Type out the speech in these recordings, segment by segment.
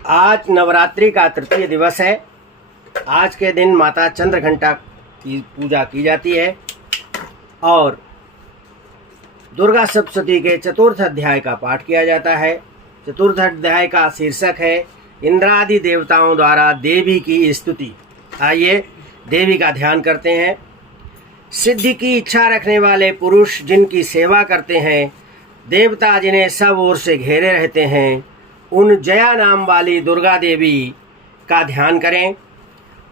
आज नवरात्रि का तृतीय दिवस है। आज के दिन माता चंद्रघंटा की पूजा की जाती है और दुर्गा सप्तशती के चतुर्थ अध्याय का पाठ किया जाता है। चतुर्थ अध्याय का शीर्षक है इंद्रादि देवताओं द्वारा देवी की स्तुति। आइए देवी का ध्यान करते हैं। सिद्धि की इच्छा रखने वाले पुरुष जिनकी सेवा करते हैं, देवता जिन्हें सब ओर से घेरे रहते हैं, उन जया नाम वाली दुर्गा देवी का ध्यान करें।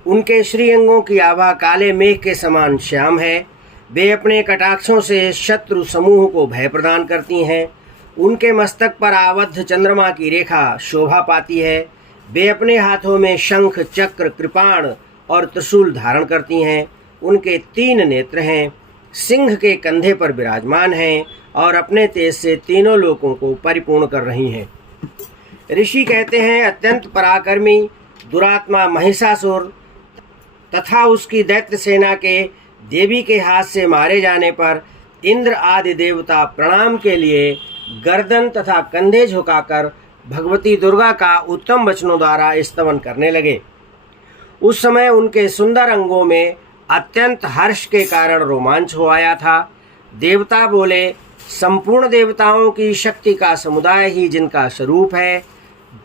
उनके श्रीअंगों की आभा काले मेघ के समान श्याम है। वे अपने कटाक्षों से शत्रु समूह को भय प्रदान करती हैं। उनके मस्तक पर आबद्ध चंद्रमा की रेखा शोभा पाती है। वे अपने हाथों में शंख, चक्र, कृपाण और त्रिशूल धारण करती हैं। उनके 3 नेत्र हैं, सिंह के कंधे पर विराजमान हैं और अपने तेज से तीनों लोकों को परिपूर्ण कर रही हैं। ऋषि कहते हैं, अत्यंत पराक्रमी दुरात्मा महिषासुर तथा उसकी दैत्य सेना के देवी के हाथ से मारे जाने पर इंद्र आदि देवता प्रणाम के लिए गर्दन तथा कंधे झुकाकर भगवती दुर्गा का उत्तम वचनों द्वारा स्तवन करने लगे। उस समय उनके सुंदर अंगों में अत्यंत हर्ष के कारण रोमांच हो आया था। देवता बोले, संपूर्ण देवताओं की शक्ति का समुदाय ही जिनका स्वरूप है,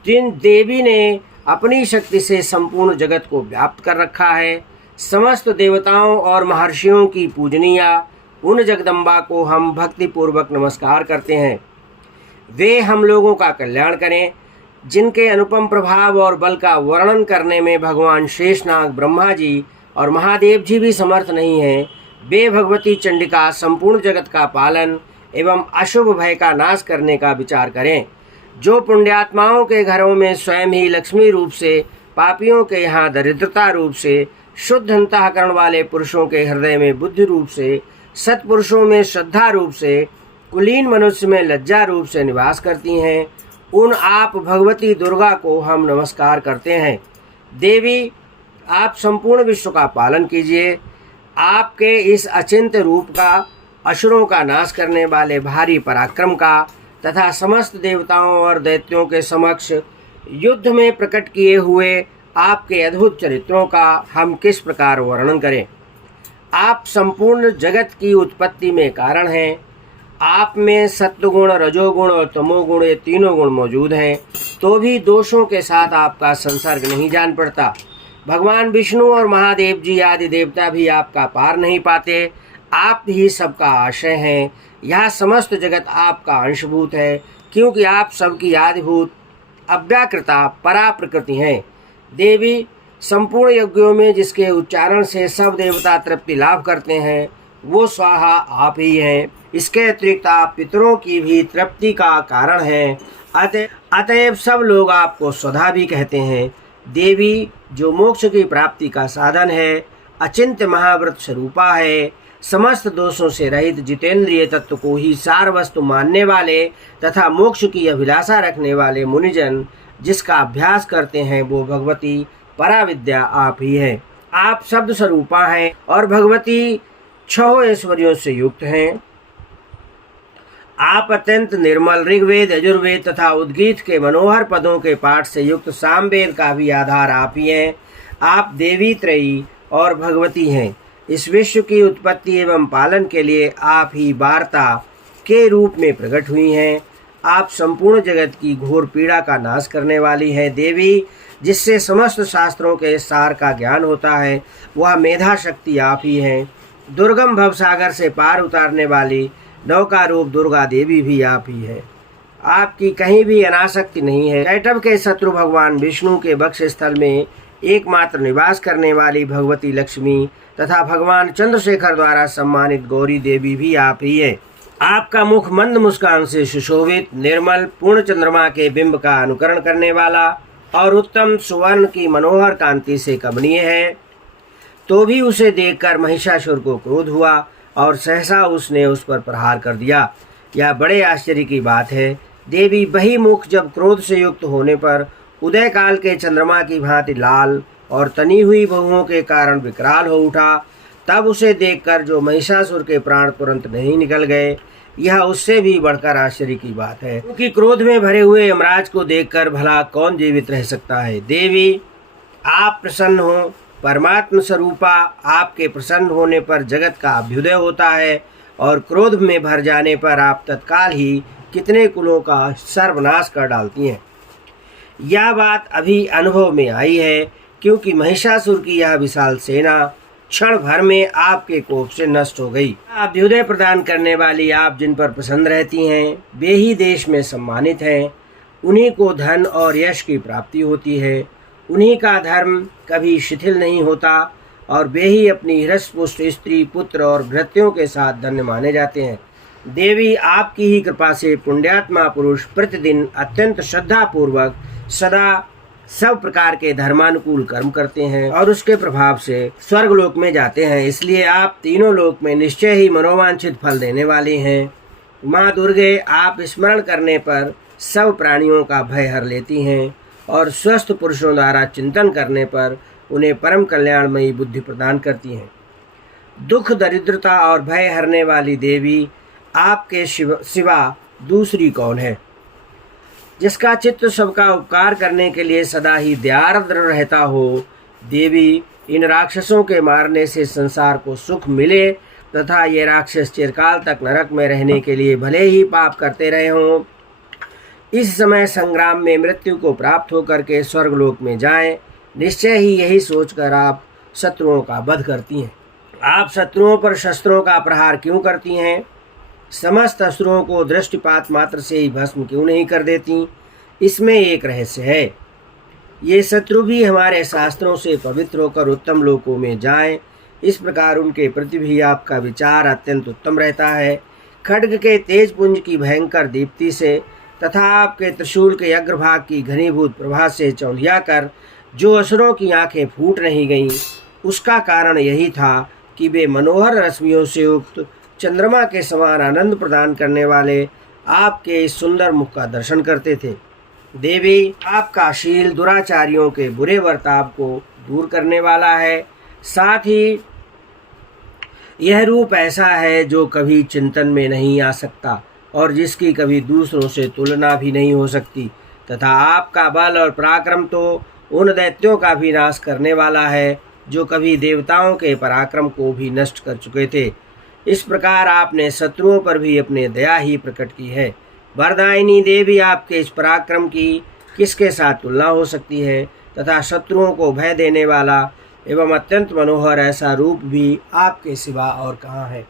जिन देवी ने अपनी शक्ति से संपूर्ण जगत को व्याप्त कर रखा है, समस्त देवताओं और महर्षियों की पूजनीया उन जगदम्बा को हम भक्ति पूर्वक नमस्कार करते हैं। वे हम लोगों का कल्याण करें। जिनके अनुपम प्रभाव और बल का वर्णन करने में भगवान शेषनाग, ब्रह्मा जी और महादेव जी भी समर्थ नहीं हैं, वे भगवती चंडिका संपूर्ण जगत का पालन एवं अशुभ भय का नाश करने का विचार करें। जो पुण्यात्माओं के घरों में स्वयं ही लक्ष्मी रूप से, पापियों के यहाँ दरिद्रता रूप से, शुद्ध अंतःकरण वाले पुरुषों के हृदय में बुद्धि रूप से, सत्पुरुषों में श्रद्धा रूप से, कुलीन मनुष्य में लज्जा रूप से निवास करती हैं, उन आप भगवती दुर्गा को हम नमस्कार करते हैं। देवी, आप संपूर्ण विश्व का पालन कीजिए। आपके इस अचिंत्य रूप का, असुरों का नाश करने वाले भारी पराक्रम का तथा समस्त देवताओं और दैत्यों के समक्ष युद्ध में प्रकट किए हुए आपके अद्भुत चरित्रों का हम किस प्रकार वर्णन करें। आप संपूर्ण जगत की उत्पत्ति में कारण हैं। आप में सत्वगुण, रजोगुण और तमोगुण, ये तीनों गुण मौजूद हैं, तो भी दोषों के साथ आपका संसर्ग नहीं जान पड़ता। भगवान विष्णु और महादेव जी आदि देवता भी आपका पार नहीं पाते। आप ही सबका आश्रय हैं। यह समस्त जगत आपका अंशभूत है, क्योंकि आप सबकी आदिभूत अव्याकृता परा प्रकृति हैं। देवी, संपूर्ण यज्ञों में जिसके उच्चारण से सब देवता तृप्ति लाभ करते हैं, वो स्वाहा आप ही हैं। इसके अतिरिक्त आप पितरों की भी तृप्ति का कारण हैं। अतएव सब लोग आपको स्वधा भी कहते हैं। देवी, जो मोक्ष की प्राप्ति का साधन है, अचिंत्य महाव्रत स्वरूपा है, समस्त दोषों से रहित जितेंद्रिय तत्व को ही सार वस्तु मानने वाले तथा मोक्ष की अभिलाषा रखने वाले मुनिजन जिसका अभ्यास करते हैं, वो भगवती पराविद्या आप ही है। आप शब्द स्वरूपा हैं और भगवती 6 ऐश्वर्यों से युक्त हैं। आप अत्यंत निर्मल ऋग्वेद, यजुर्वेद तथा उद्गीत के मनोहर पदों के पाठ से युक्त सामवेद का भी आधार आप ही हैं। आप देवी त्रयी और भगवती हैं। इस विश्व की उत्पत्ति एवं पालन के लिए आप ही वार्ता के रूप में प्रकट हुई हैं। आप संपूर्ण जगत की घोर पीड़ा का नाश करने वाली हैं। देवी, जिससे समस्त शास्त्रों के सार का ज्ञान होता है, वह मेधा शक्ति आप ही हैं। दुर्गम भवसागर से पार उतारने वाली नौका रूप दुर्गा देवी भी आप ही है। आपकी कहीं भी अनासक्ति नहीं है। कैटभ के शत्रु भगवान विष्णु के वक्ष स्थल में एकमात्र निवास करने वाली भगवती लक्ष्मी तथा भगवान चंद्रशेखर द्वारा सम्मानित गौरी देवी भी आप ही है। आपका मुख मंद मुस्कान से सुशोभित, निर्मल, पूर्ण चंद्रमा के बिंब का अनुकरण करने वाला और उत्तम सुवर्ण की मनोहर कांति से कमनीय है। तो भी उसे देखकर महिषासुर को क्रोध हुआ और सहसा उसने उस पर प्रहार कर दिया। यह बड़े आश्चर्य की बात है। देवी, वही मुख जब क्रोध से युक्त होने पर उदय काल के चंद्रमा की भांति लाल और तनी हुई बहुओं के कारण विकराल हो उठा, तब उसे देखकर जो महिषासुर के प्राण तुरंत नहीं निकल गए, यह उससे भी बढ़कर आश्चर्य की बात है, क्योंकि क्रोध में भरे हुए यमराज को देखकर भला कौन जीवित रह सकता है। देवी, आप प्रसन्न हो। परमात्म स्वरूपा, आपके प्रसन्न होने पर जगत का अभ्युदय होता है और क्रोध में भर जाने पर आप तत्काल ही कितने कुलों का सर्वनाश कर डालती हैं। यह बात अभी अनुभव में आई है, क्योंकि महिषासुर की यह विशाल सेना क्षण भर में आपके कोप से नष्ट हो गई। अभ्युदय प्रदान करने वाली आप जिन पर प्रसन्न रहती हैं, वे ही देश में सम्मानित हैं। उन्हीं को धन और यश की प्राप्ति होती है। उन्हीं का धर्म कभी शिथिल नहीं होता और वे ही अपनी हृष्टपुष्ट स्त्री, पुत्र और भृत्यों के साथ धन्य माने जाते हैं। देवी, आपकी ही कृपा से पुण्यात्मा पुरुष प्रतिदिन अत्यंत श्रद्धापूर्वक सदा सब प्रकार के धर्मानुकूल कर्म करते हैं और उसके प्रभाव से स्वर्गलोक में जाते हैं। इसलिए आप तीनों लोक में निश्चय ही मनोवांछित फल देने वाली हैं। माँ दुर्गे, आप स्मरण करने पर सब प्राणियों का भय हर लेती हैं और स्वस्थ पुरुषों द्वारा चिंतन करने पर उन्हें परम कल्याणमयी बुद्धि प्रदान करती हैं। दुख, दरिद्रता और भय हरने वाली देवी, आपके सिवा दूसरी कौन है? जिसका चित्त सबका उपकार करने के लिए सदा ही दयार्द्र रहता हो। देवी, इन राक्षसों के मारने से संसार को सुख मिले तथा ये राक्षस चिरकाल तक नरक में रहने के लिए भले ही पाप करते रहे हों, इस समय संग्राम में मृत्यु को प्राप्त होकर के स्वर्गलोक में जाएं। निश्चय ही यही सोचकर आप शत्रुओं का वध करती हैं। आप शत्रुओं पर शस्त्रों का प्रहार क्यों करती हैं? समस्त असुरों को दृष्टिपात मात्र से ही भस्म क्यों नहीं कर देती? इसमें एक रहस्य है। ये शत्रु भी हमारे शास्त्रों से पवित्र होकर उत्तम लोकों में जाएं, इस प्रकार उनके प्रति भी आपका विचार अत्यंत उत्तम रहता है। खड्ग के तेज पुंज की भयंकर दीप्ति से तथा आपके त्रिशूल के अग्रभाग की घनीभूत प्रभा से चौंधिया कर जो असुरों की आंखें फूट नहीं गईं, उसका कारण यही था कि वे मनोहर रश्मियों से युक्त चंद्रमा के समान आनंद प्रदान करने वाले आपके इस सुंदर मुख का दर्शन करते थे। देवी, आपका शील दुराचारियों के बुरे बर्ताव को दूर करने वाला है। साथ ही यह रूप ऐसा है जो कभी चिंतन में नहीं आ सकता और जिसकी कभी दूसरों से तुलना भी नहीं हो सकती, तथा आपका बल और पराक्रम तो उन दैत्यों का भी नाश करने वाला है जो कभी देवताओं के पराक्रम को भी नष्ट कर चुके थे। इस प्रकार आपने शत्रुओं पर भी अपने दया ही प्रकट की है। वरदायिनी देवी, आपके इस पराक्रम की किसके साथ तुलना हो सकती है, तथा शत्रुओं को भय देने वाला एवं अत्यंत मनोहर ऐसा रूप भी आपके सिवा और कहाँ है।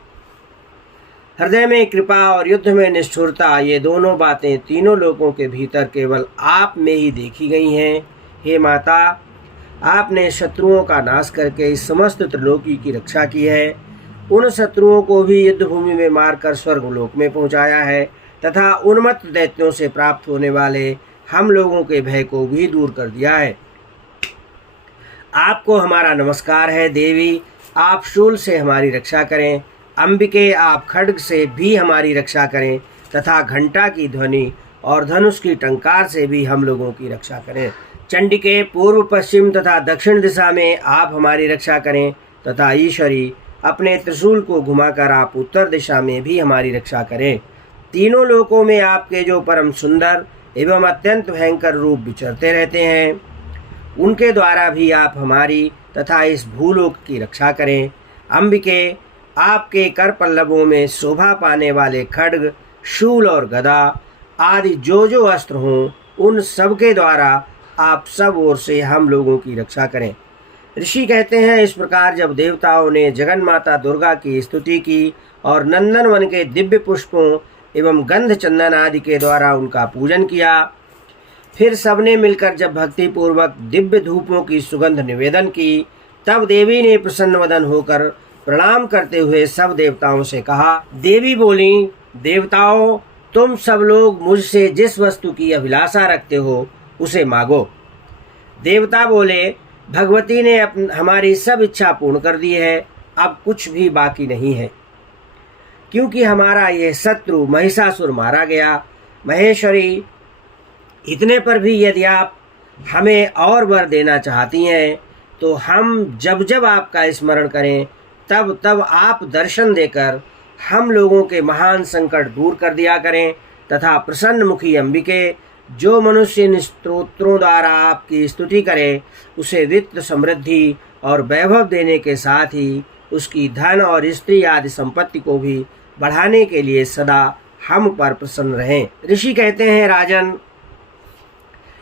हृदय में कृपा और युद्ध में निष्ठुरता, ये दोनों बातें तीनों लोकों के भीतर केवल आप में ही देखी गई हैं। हे माता, आपने शत्रुओं का नाश करके इस समस्त त्रिलोकी की रक्षा की है। उन शत्रुओं को भी युद्ध भूमि में मारकर स्वर्गलोक में पहुंचाया है तथा उन्मत्त दैत्यों से प्राप्त होने वाले हम लोगों के भय को भी दूर कर दिया है। आपको हमारा नमस्कार है। देवी, आप शूल से हमारी रक्षा करें। अंबिके, आप खड्ग से भी हमारी रक्षा करें तथा घंटा की ध्वनि और धनुष की टंकार से भी हम लोगों की रक्षा करें। चंडिके, पूर्व, पश्चिम तथा दक्षिण दिशा में आप हमारी रक्षा करें तथा ईश्वरी, अपने त्रिशूल को घुमाकर आप उत्तर दिशा में भी हमारी रक्षा करें। तीनों लोकों में आपके जो परम सुंदर एवं अत्यंत भयंकर रूप विचरते रहते हैं, उनके द्वारा भी आप हमारी तथा इस भूलोक की रक्षा करें। अंबिके, आपके कर पल्लवों में शोभा पाने वाले खड्ग, शूल और गदा आदि जो अस्त्र हों, उन सब के द्वारा आप सब ओर से हम लोगों की रक्षा करें। ऋषि कहते हैं, इस प्रकार जब देवताओं ने जगन माता दुर्गा की स्तुति की और नंदन वन के दिव्य पुष्पों एवं गंध चंदन आदि के द्वारा उनका पूजन किया, फिर सबने मिलकर जब भक्ति पूर्वक दिव्य धूपों की सुगंध निवेदन की, तब देवी ने प्रसन्न वदन होकर प्रणाम करते हुए सब देवताओं से कहा। देवी बोली, देवताओं, तुम सब लोग मुझसे जिस वस्तु की अभिलाषा रखते हो उसे मांगो। देवता बोले, भगवती ने हमारी सब इच्छा पूर्ण कर दी है, अब कुछ भी बाकी नहीं है, क्योंकि हमारा यह शत्रु महिषासुर मारा गया। महेश्वरी, इतने पर भी यदि आप हमें और वर देना चाहती हैं तो हम जब जब आपका स्मरण करें तब तब आप दर्शन देकर हम लोगों के महान संकट दूर कर दिया करें तथा प्रसन्न मुखी अंबिके, जो मनुष्य इन स्तोत्रों द्वारा आपकी स्तुति करे उसे वित्त समृद्धि और वैभव देने के साथ ही उसकी धन और स्त्री आदि संपत्ति को भी बढ़ाने के लिए सदा हम पर प्रसन्न रहें। ऋषि कहते हैं, राजन,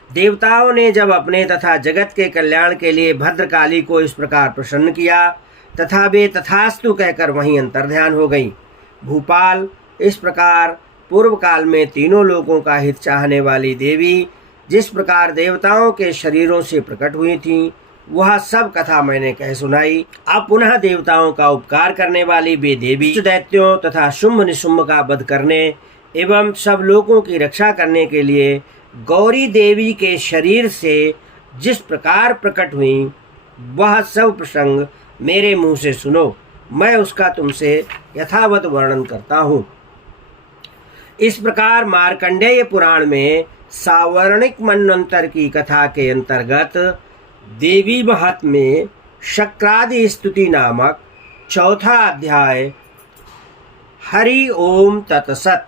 देवताओं ने जब अपने तथा जगत के कल्याण के लिए भद्रकाली को इस प्रकार प्रसन्न किया तथा वे तथास्तु कहकर वहीं अंतर्ध्यान हो गई। भूपाल, इस प्रकार पूर्व काल में तीनों लोगों का हित चाहने वाली देवी जिस प्रकार देवताओं के शरीरों से प्रकट हुई थीं, वह सब कथा मैंने कह सुनाई। अब पुनः देवताओं का उपकार करने वाली वे देवी दैत्यों तथा शुंभ निशुंभ का वध करने एवं सब लोगों की रक्षा करने के लिए गौरी देवी के शरीर से जिस प्रकार प्रकट हुई, वह सब प्रसंग मेरे मुंह से सुनो। मैं उसका तुमसे यथावत वर्णन करता हूँ। इस प्रकार मार्कंडेय पुराण में सावर्णिक मनवंतर की कथा के अंतर्गत देवी महत्व में शक्रादि स्तुति नामक चौथा अध्याय हरि ओम तत्सत